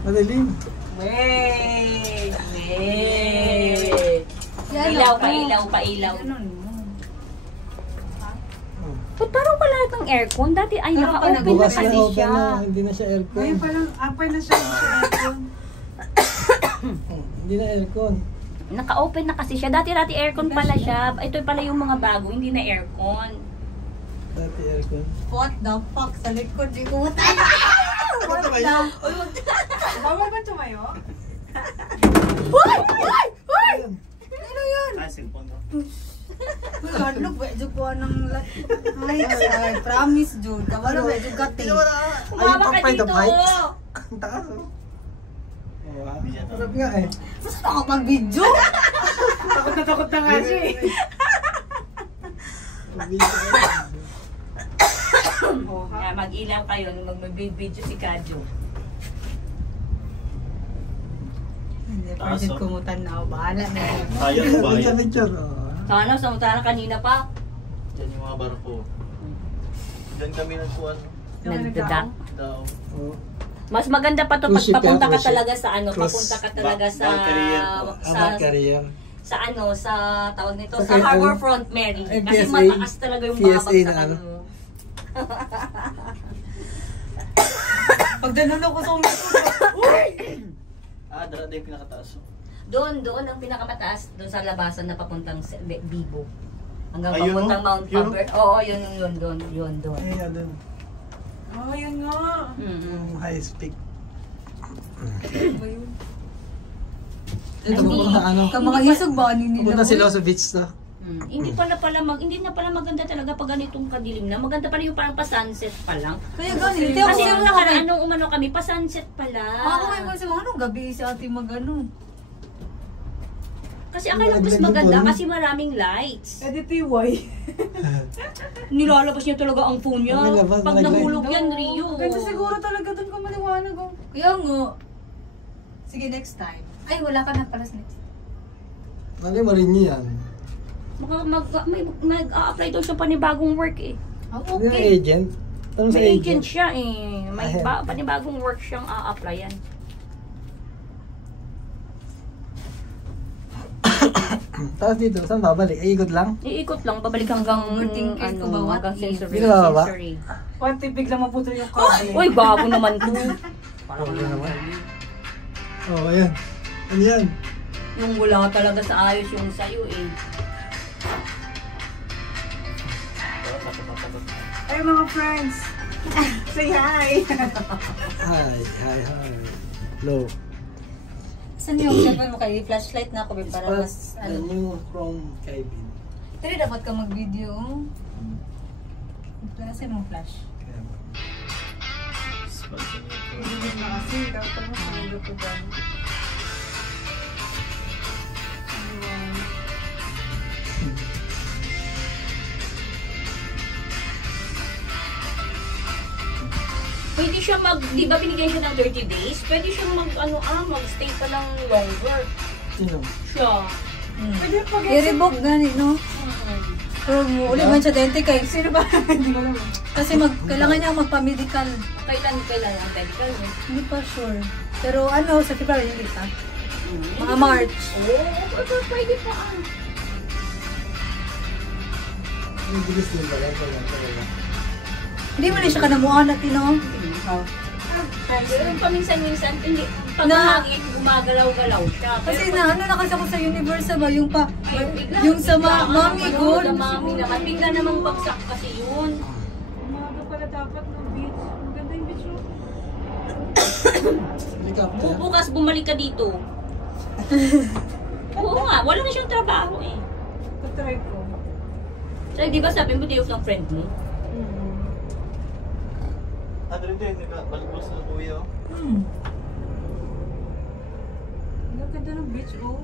Madilim. Wey! Wey! Ilaw pa, ilaw pa, ilaw. Ba't parang wala itong aircon? Dati ay naka-open na Bukas kasi na open siya. na, hindi na siya aircon. Ngayon palang, apay na siya aircon. Hindi na aircon. Naka-open na kasi siya. Dati aircon pala siya. Ito pala yung mga bago, hindi na aircon. Dati aircon. What the fuck? Sa likod, di ko Bawal ba tumayo? Hoy! Hoy! Hoy! Ano yun? Kadlok, medyo ko ng ay, promise, Jude. Kawala, medyo gati. Kumama ka dito. Ang taas, oh. Sarap nga eh. Gusto ako mag-video? Takot na nga siya eh. Mag-ilaw kayo, mag-video si Kadyo. Hindi, pwede kumutan na ako. Bahala na yun. Sayang ba yan? Picture, oh. Sana, samantala kanina pa. Diyan yung mga barko. Diyan kami nagkuhan. Nagdadak. Daw. Oh. Mas maganda pa to pag Cruise ship papunta yan, ka cruise talaga sa ano, Cruise. papunta ka talaga sa Career. sa career. sa ano, sa tawag nito, Sa sa kay- Harbourfront Mary. Ay, Kasi PSA. mataas talaga yung PSA babagsakan na ano. mo. Pag ganun ako sa ulit. Dara din pinakataas. Doon ang pinakamataas, doon sa labasan na papuntang Bibo. Hanggang Ayun, papuntang oh. Mount Yun, Faber. Oo, yun doon. Ay, ano. Oh, yun nga. Yung highest peak. Ba yun? Ito, pupunta ano. Ka mga isog ba? Pupunta sila sa beach to. Hindi na pala maganda talaga pag ganitong kadilim na. Maganda pala yung parang pa-sunset pa lang. Kaya ganun. Kasi yung nakaraan nung umano kami, pa-sunset pala. Ako may mga sa mga anong gabi si ate mag-ano. Kasi akala mas maganda kasi maraming lights. Pwede PY. Nilalabas niya talaga ang phone niya. Okay, labas, Pag nag-light. nahulog yan, Rio. Ganda siguro talaga doon kung maliwanag oh. Kaya nga. Sige, next time. Ay, wala ka na pala sa next time. Ano yung marinyo yan? Mag-a-apply daw siya panibagong work eh. Ano yung Okay. agent? Tanong sa May agent. agent siya eh. May Ayan. panibagong work siyang a-applyan. Tapos dito, saan babalik? Ay, ikot lang? Iikot lang, babalik hanggang Overthinking ko ba, what hanggang if? sensory. Hindi ka bababa? sensory. Pati biglang maputol yung cable. Uy, bago naman to. Parang naman. Oh, ayan. Ano yan? Yung wala talaga sa ayos yung sayo eh. Ay mga friends. Say hi. Hi. Hello. Saan yung cellphone mo kayo? Flashlight na ako para mas Ano yung from cabin. Pero dapat ka mag-video. Klase mo flash. Hindi na kasi. Dapat mo sa luto ba? Pwede siya di ba binigyan siya ng 30 days? Pwede siyang mag-stay pa lang longer. Sino? Siya. Pwede pag I-revoke gani, no? Pero uli man siya dente kay sino ba? Hindi ko alam. kasi kailangan niya magpa-medical. Kailan ang medical mo? Hindi pa sure. Pero ano, sa February hindi pa. Mga March. Pwede pa Yung bilis din ba? Wala. Hindi mo na siya kanamuhan natin, no? Pero paminsan-minsan, hindi, pag Na- mahangin, gumagalaw-galaw siya. Kasi Pero na, ano na kasi ako sa Universal ba, yung pa, Ay, bigla, yung sa bigla, mami ko. Sa mami naman. Bigla namang bagsak kasi yun. Umaga pala dapat ng beach. Ang ganda yung beach oh. Helicopter. Bukas bumalik ka dito. Oo nga, wala na siyang trabaho eh. Patry ko. So, di ba sabi mo, day off ng friend mo? Rin din, balik sa kuya. Ang ganda ng beach oh.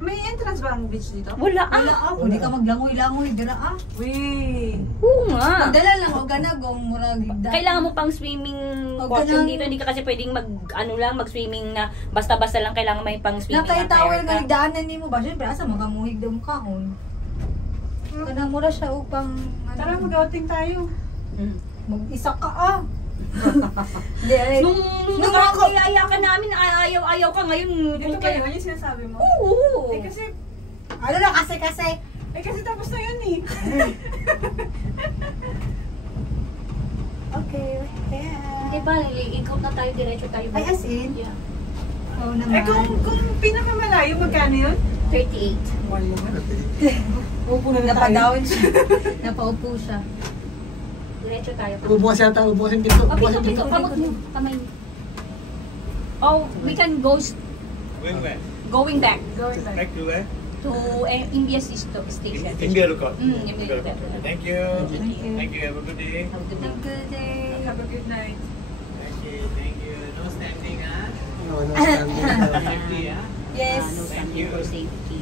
May entrance ba ang beach dito? Wala Wala ah. hindi ka maglangoy-langoy, dira ah. Wee! Oo nga. Magdala lang, o ganagong, murag higda. Kailangan mo pang swimming Huwag ka costume nang- dito. Hindi ka kasi pwedeng mag-swimming na basta-basta lang. Kailangan may pang swimming Nakay towel nga attire ka. higdaanan ni mo ba? Siyempre, asa magamuhig daw mo kahon. Kanang mura siya upang, Tara mag-outing tayo. Mm. mag-isa ka ah. Hindi, ay. Nung nakakayaya ka namin, ayaw ka ngayon. Dito ba yun yung sinasabi mo? Oo. Eh kasi, Ano na kasi? kasi tapos na yun eh. Okay. Diba, ikot na tayo, diretso tayo. Ay, as in? Yeah. Oo naman. Eh kung pinakamalayo, magkano yun? 38. Upo na Napadown siya. Napaupo siya. Diretso tayo. Ubukas yata, ubukas yung pinto. Oh, Ubukas pito, yung pinto. kamot mo. Kamay mo. Oh, we can go Going where? going back Back to where? to India's station. India Lookout. India Lookout. Thank you. Thank you. Thank you. Have a good day. Have a good day. Good day. Have a good night. Okay, thank you. No standing, ah. No, no, standing. Safety, ah. Yes. No standing for safety.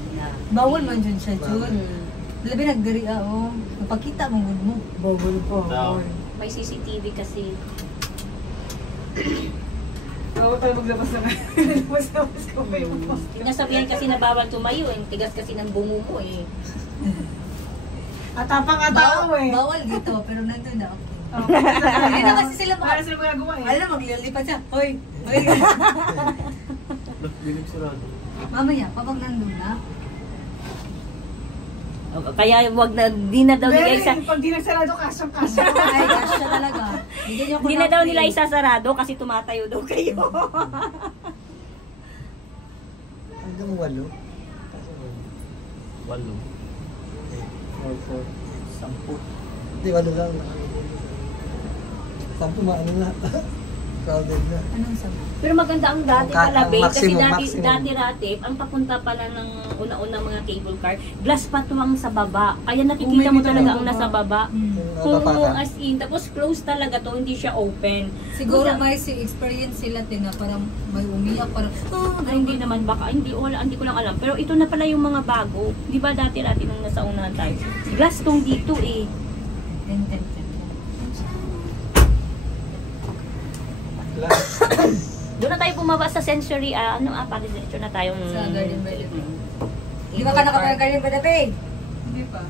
Bawal man dyan siya, Jun. Mm. Labi nagdiri oh. Napakita mo gud mo. Bawal po. Down. May CCTV kasi. Bawal tayo maglabas na Labas ko pa yung Nasabihan kasi na bawal tumayo. Eh. Tigas kasi ng bungo mo eh. Atapang atao eh. Bawal dito, pero nandun na okay. Oh, Hindi na kasi sila Para sila magagawa eh. Alam, maglilipat siya. Hoy! Hoy! Look, binig sarado. Mamaya, kapag nandun na. Kaya wag na, di na daw nila isa. Pag di nagsarado, kasyang-kasya. Ay, gosh, siya talaga. Di na daw nila isasarado kasi tumatayo daw kayo. Hanggang 8. Walo. 10. Hindi, 8 lang. 10 maano na. Crowded na. Anong sabi? Pero maganda ang dati Ang pala, babe. Kasi maximum. dati ang papunta pala ng una-una mga cable car, glass pa tuwang sa baba. Kaya nakikita mo talaga ang nasa baba. Kung as in, tapos close talaga to, hindi siya open. Siguro may experience sila din na parang may umiyak, parang, Ay, hindi naman, baka, hindi ko lang alam. Pero ito na pala yung mga bago. Di ba dati-dati nung nasa unahan tayo? Glass tong dito eh. ten. Doon na tayo bumaba sa sensory, para diretso na tayong... Sa Garden by the Bay. Di ba ka nakapag-Garden by the Bay? Hindi pa.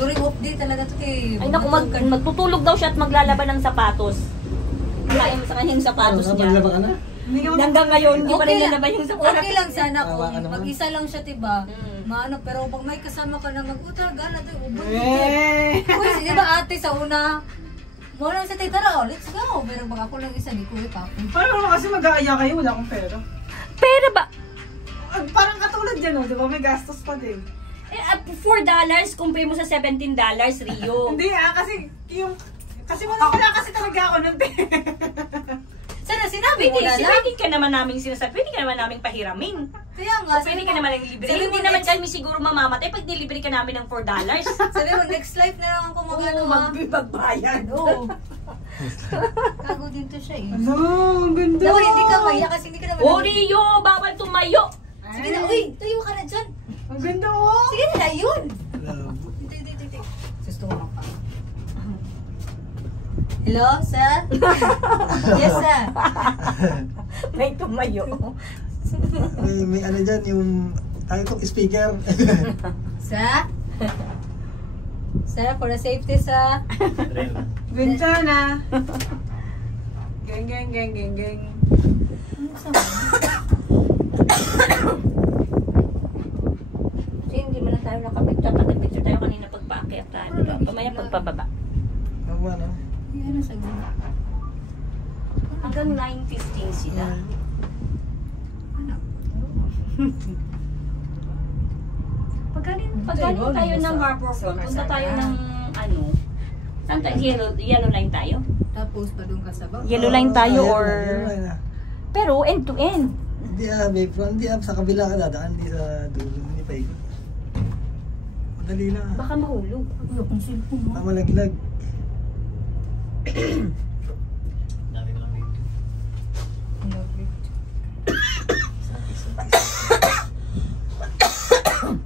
During off day talaga to kay... Ay naku, magtutulog daw siya at maglalaban ng sapatos. Kaya sa kanya yung sapatos niya. Maglaba ka na? Hindi ka Hanggang ngayon, hindi pa rin lang. nalaban yung sapatos. Okay lang sana Tawa ka kung naman. mag-isa lang siya, diba? Maano, pero pag may kasama ka na mag-uta, gana tayo, ubod. Uy, di ba ate sa una? Mo lang sa titara, let's go. Pero pag ako lang isa, di ko ipapin. Paano naman kasi mag-aaya kayo, wala akong pera. Pero ba? Parang katulad yan, di ba? May gastos pa din. $4, compare mo sa $17, Rio. Hindi kasi wala kasi talaga ako ng pera. Sana sinabi mo na lang. Pwede ka naman naming sinasabi, pwede ka naman naming pahiramin. Kaya nga, O pwede ka naman ng libre. Hindi naman kami siguro mamamatay pag nilibre ka namin ng $4. sabi mo, next life na lang ako mag-ano ha. Magbayad. Oo. Kago din to siya eh. Ano? Ang ganda. Dapat hindi ka maya kasi hindi ka naman. O Rio, bawal tumayo. Sige na, uy, tayo ka na dyan. Ang ganda oh. Sige na, yun. Labo. Hindi. Gusto ko lang pa. Hello, sir? Yes, sir. May tumayo. May ano dyan, yung speaker. Sir? Sir, for the safety, sir. Bintana. Geng. Ano sabi? Kasi hindi mo na tayo nakapicture tayo kanina pagpaakyat tayo. Pamaya pagpababa. Tama na. Ano sabi? Hanggang 9:15 sila. Paggaling tayo ng Harbourfront, punta tayo ng ano? Saan tayo? Yellow line tayo? Tapos, pa doon ka sa baba. Yellow line tayo Ayan or... na, yellow line na. Pero end to end. Hindi may front, hindi sa kabila ka dadaan, hindi sa dulo, hindi pa ikot. Madali na. Baka mahulog. Uy, akong cellphone mo. Malaglag. Dami ko lang video.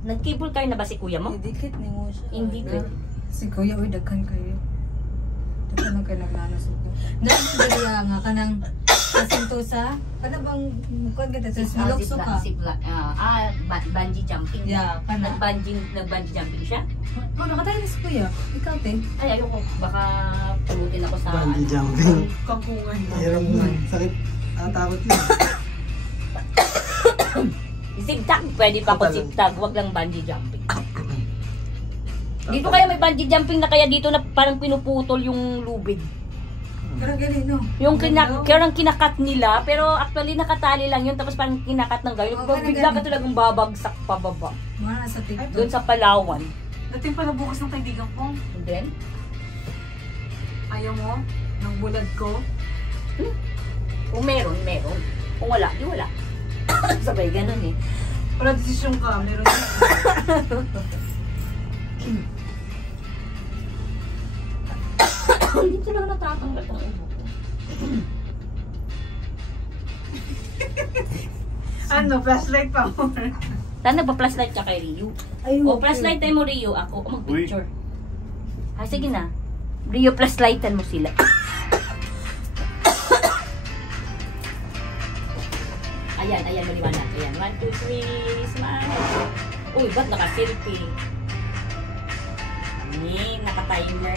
Nag-cable car na ba si kuya mo? Idikit ni mo siya. Hindi ko. Si kuya, uy, daghan kayo. Daghan ang kayo nagnanasok ko. Dahil nga ka ng Sentosa. Ano bang kuan ka tapos malukso ka? Bungee jumping. Yeah, kana. Nag-bungee jumping siya? Oh, nakatayo si Kuya. Ikaw, te. Ay, ayoko. Baka pulutin ako sa... Bungee jumping. Kangkungan. Hirap na. Sakit. Takot yun. Zigtag. Pwede pa ako zigtag. Huwag lang bungee jumping. Dito kaya may bungee jumping na kaya dito na parang pinuputol yung lubid. Pero galing, no? Yung kinakat nila, pero actually nakatali lang yun, tapos parang kinakat ng gano'n. Oo, Bigla ka talagang babagsak pababa. Mga nasa TikTok. Doon sa Palawan. Dating pala bukas ng kaibigan ko. And then, Ayaw mo? Ng bulad ko? kung meron. Kung wala, di wala. Sabay, ganun eh. Para desisyon ka, meron yun. Hindi talaga natatanggal ang ubo ko. Ano, flashlight pa mo. Saan nagpa-flashlight ka kay Rio? O, flashlightan mo Rio, ako mag-picture. Ay, sige na. Rio, flashlightan mo sila. Ayan, maliwanag. Ayan, 1, 2, 3, smile. Uy, ba't naka-selfie? Naka-timer.